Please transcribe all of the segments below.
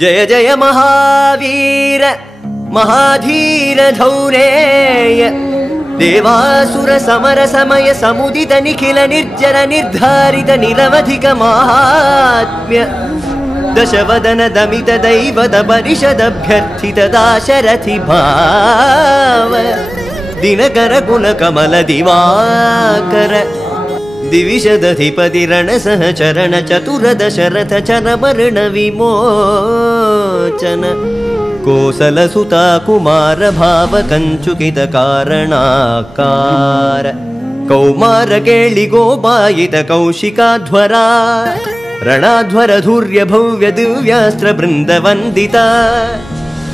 जय जय महावीर महाधीर धौरेय देवासुर समर समय समुदित निखिल निर्जर निर्धारित निरवधिक महात्म्य दशवदन दमित दैवत परिषदभ्यर्थित दाशरथि भाव दिनकर गुण कमल दिवाकर दिविशदधिपति रण सहचरण चतुर दशरथ चरमरण विमोचन कोसल सुता कुमार भाव कंचुकित कारणाकार कौमार केळि गोपायित कौशिकाध्वरा ರಣಾಧ್ವರ ಧೂರ್ಯ ಭವ್ಯ ದಿವ್ಯಾಸ್ತ್ರ ಬೃಂದ ವಂದಿತ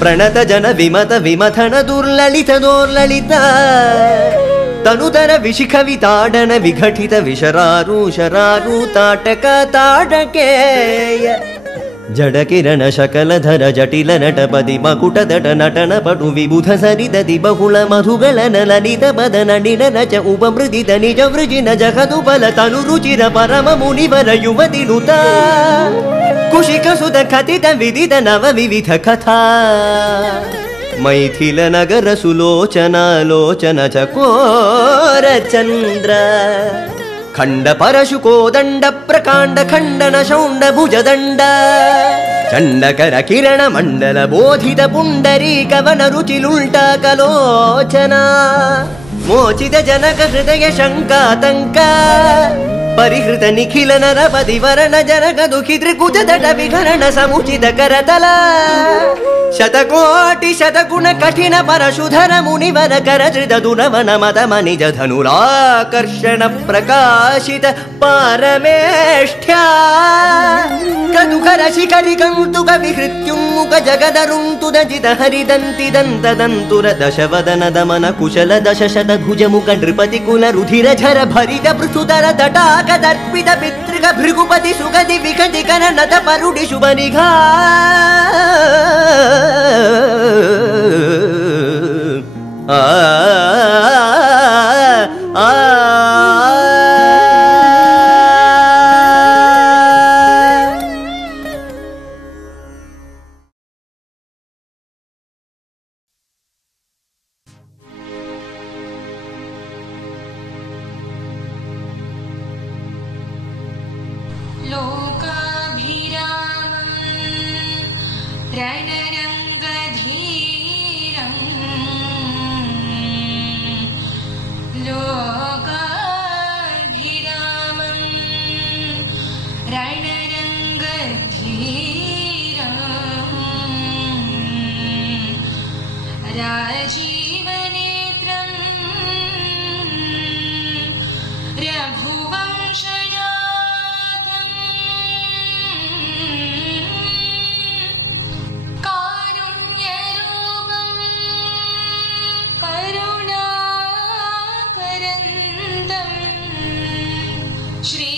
ಪ್ರಣತ ಜನ ವಿಮತ ವಿಮಥನ ದುರ್ಲಲಿತ ದೋರ್ಲಲಿತ ತನುತರ ವಿಶಿಖವಿತಾಡನ ವಿಘಟಿತ ವಿಶರಾರು ತಾಟಕ ತಾಟಕೇಯ ಜಡಕಿರಣ ಶಕಲಧರ ಜಟಿಲ ನಟಪದಿ ಮಕುಟದಟ ನಟನ ಪಟು ವಿಬುಧ ಸರಿದತಿ ಬಹುಳ ಮಧುಗಳನ ಲಲಿತ ಪದ ನಡಿನ ರಚ ಉಪಮೃದಿತ ನಿಜ ವೃಜಿನ ಜಗದು ಬಲ ತನು ರುಚಿರ ಪರಮ ಮುನಿವರ ಯುವತಿ ನುತ ಕುಶಿಕ ಸುತ ಕಥಿತ ವಿದಿತ ನವ ವಿವಿಧ ಕಥಾ ಮೈಥಿಲ ನಗರ ಸುಲೋಚನ ಲೋಚನ ಚಕೋರ ಚಂದ್ರ ಖಂಡ ಪರಶುಕೋ ದಂಡ ಪ್ರಕಾಂಡ ಖಂಡನ ಶೌಂಡ ಭುಜದಂಡ ಚಂಡಕರ ಕಿರಣ ಮಂಡಲ ಬೋಧಿತ ಪುಂಡರೀ ಕವನ ರುಚಿಲುಲ್ಟ ಕಲೋಚನ ಮೋಚಿತ ಜನಕ ಹೃದಯ ಶಂಕಾತಂಕ ಪರಿಹೃತ ನಿಖಿಲ ನರಪತಿ ವರಣ ಜನಕ ದುಃಖಿ ತ್ರಿಕುಜ ದಟ ವಿಕರಣ ಸಮುಚಿತ ಕರತಲ ಶತಕೋಟಿ ಶತಗುಣ ಕಠಿಣ ಪರಶುಧರ ಮುನಿವರ ಕರಧೃತ ದುರವನ ಮದ ಮನಿಜ ಧನುರಾಕರ್ಷಣ ಪ್ರಕಾಶಿತ ಪಾರಮೇಷ್ಠ್ಯ ಕದುಕರ ಶಿಖರಿ ಕಂತುಕ ವಿಹೃತ್ಯುನ್ಮುಖ ಜಗದರುಂತುದ ಜಿತ ಹರಿದಂತಿ ದಂತದಂತುರ ದಶವದನ ದಮನ ಕುಶಲ ದಶಶತ ಭುಜ ಮುಖ ನೃಪತಿ ಕುಲ ರುಧಿರ ಝರ ಭರಿತ ಪೃಥುತರ ತಟಾಕ ದರ್ಪಿತ ಪಿತೃಗ ಭೃಗುಪತಿ ಸುಗದಿ ವಿಕಟಿ ಕರ ನದ ಪರುಡಿ ಶುಭ ನಿಘಾ श्री